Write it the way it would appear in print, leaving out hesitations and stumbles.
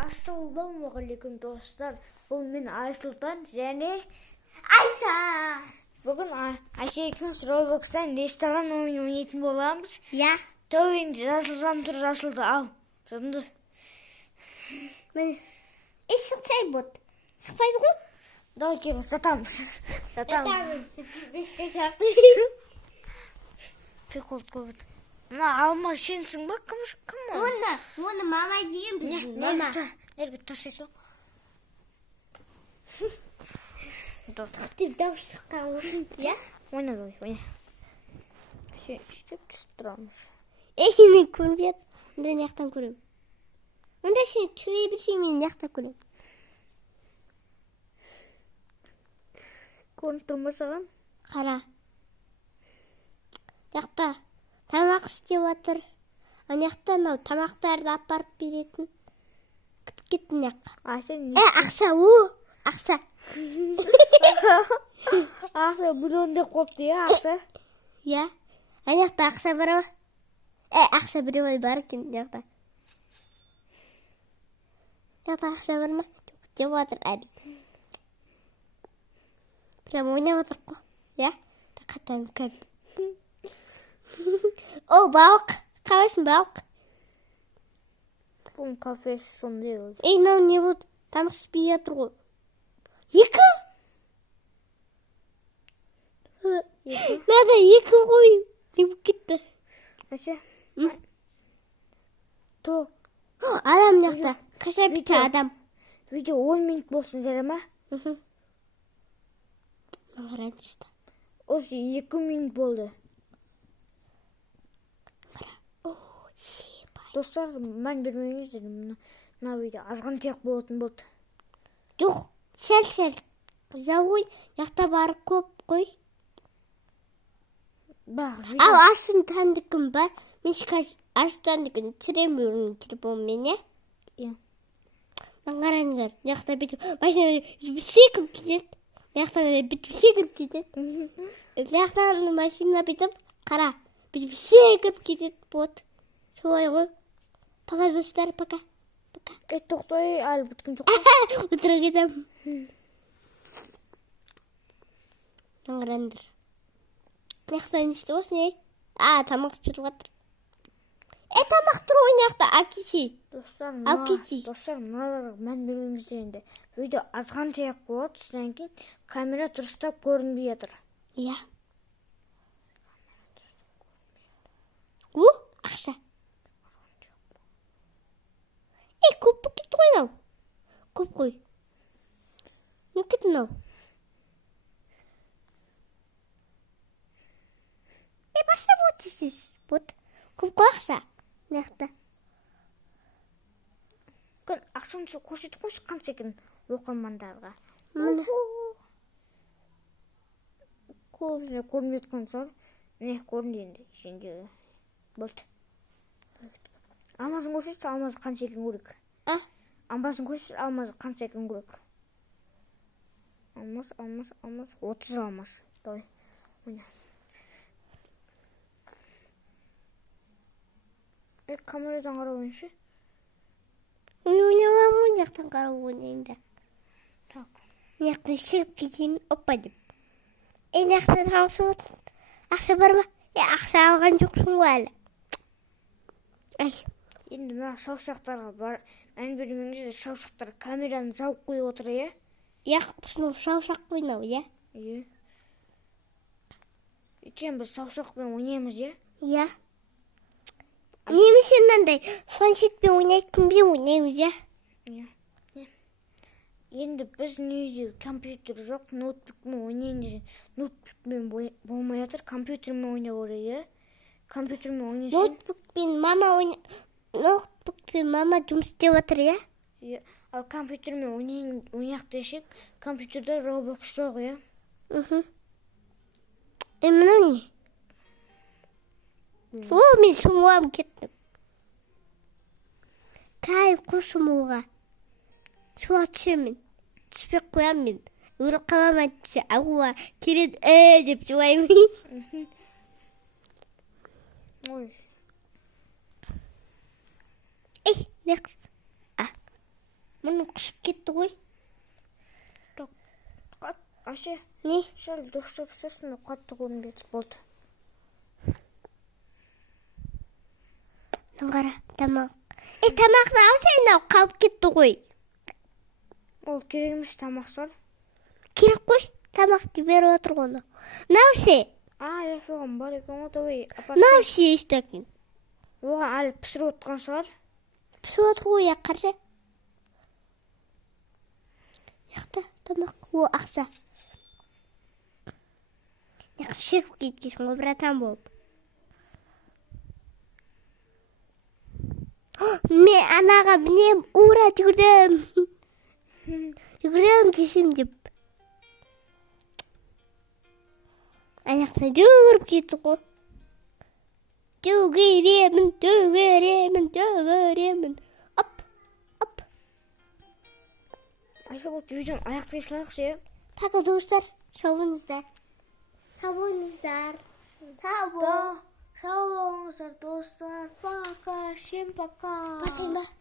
Ассалаумағалейкум достар. Бұл мен Айсұлтан және Айса. Бүгін Айша екеуміз Roblox'тан ресторан ойын ойнайтын боламыз. Я. Төбеңде жасылдан тұр, жасылды ал. Жынды. Шықсай бот. Шықпайыз ғой? Давайте сатамыз. Прикол көп. Мына алма сенсің ба? Кім? Оны мама деген біздің. Мама. Нерге тасайсың? Деп дауыс шыққан olsun. Я? Ойна. Сөйтіп тұрамыз. Мен көрмейді. Онда неқтан көрем. Онда сен түре білсең мен неқтан көрем. Көрініп тұрмасаған? Қара. Яқта тамақ істеп отыр. Анаяқта анау тамақтарды апарып беретін. Кіп кеттін яққа. Ақша, ақша. Ақша бүлонде қопты, ақша. Я. Анаяқта ақша бар ма? Ақша біреу бар екен яқта. Яқта ақша бар ма? Деп отыр әлі. Прям ойнап отыр қой. Я? Қатан кәп. О, балық. Қалайсың балық? Бұл кафесі сондай өз. Мынау не болды? Тамақ іспей жатыр ғой. Екі? Надо екі ғой. Не болып кетті? Әше? То. Адам жақта. Қаша бітті адам. Видео 10 минут болсын жарай ма? Раньше-то. Осы 2 минут болды. Достар, мән бермеңіздер, мына видео азған тек болатын болды. Жоқ, сәл. Зауой, яқта бар көп қой. Ал ашын тандыкым бар. Мен шықаш ашы тандыкын түсіремеуін телефонмен, е? Иә. Қараңыздар, яқта бітіп, машина секіріп кетеді. Яқта бітіп секіріп кетеді. Яқта машина бітіп, қара, бітіп секіріп кетеді бот. Солай ғой. Пока, достар, пока. Тоқтай, әлі біткен жоқ. Отыра кетем. Қараңыздар. Яқта не істеп осың, ей? Тамақ жүріп жатыр. Тамақ тұр ойын яқта, әкесі. Достар, мыналарға мән бермеңіздер енді. Видео азған тек болады, содан кейін камера дұрыстап көрінбей жатыр. Иә. Ақша. Көп кетті ғой нау. Көп қой. Не кетті нау? Баша бот істес. Бот. Көп қой ақша. Неқті. Ақшаны көрсетіп қойшы қанша екен оқырмандарға. Көбісіне көрмей жатқан соң. Не көрінді енді. Сенде болды. Алмазын көрсетші, алмазы қанша екен көрек. Алмазын көрсетші, алмазы қанша екен көрек. Алмаз. 30 алмаз. Давай. Ойна. Камерадан қарап ойыншы. Ойнауам жақтан қарап ойнайында. Так. Яқты шығып кетейін, оппа деп. Яқты тамақсы отыр. Ақша бар ма? Ақша алған жоқсың ғой әлі. Енді мына саусақтарға бар. Мән бермеңіздер, саусақтар камераны жауып қойып отыр, е? Яқты саусақ ойнау, е? Е. Ертең біз саусақпен ойнаймыз, е? Е. Немесе мынандай планшетпен ойнайтын бе ойнаймыз, е? Е. Енді біз үйде компьютер жоқ, ноутбукпен ойнайын. Ноутбукпен болмай жатыр, компьютермен ойнау керек, е? Компьютермен ойнайсың. Ноутбукпен мама жұмыс істеп отыр, е? Ал компьютермен ойнақ десек, компьютерде Roblox жоқ, е? Мынау не? Мен шумуам кеттім. Кайып қой шумуға. Суға түсемін. Түспек қоям мен. Өліп қалам айтшы. Ауа керед деп жуаймын. Ой. Next. Мұны қышып кетті ғой. Аше, Не? шал дұрыстап ұстасын, қатты көрінбеді болды. Қара, тамақ. Тамақты алсайын ау, қалып кетті ғой. Ол керек емес тамақ сал. Керек қой, тамақты беріп отыр оны. Науше? Я соған бар екен ғой, той. Науше істекен. Оған әлі пісіріп отқан шығар. Пісіп отыр ғой, қарсы. Яқта тамақ, о ақса. Яқта шегіп кеткесің, о братан болып. Мен анаға мінем, ура жүгірдім. Жүгірдім десем деп. Аяқтан жүгіріп кетті ғой. Жүгіремін. Оп. Айша, бұл видеоны аяқтай салайық ше. Пока, достар. Сау Сау болыңыздар, достар. Пока, всем пока. болыңыздар.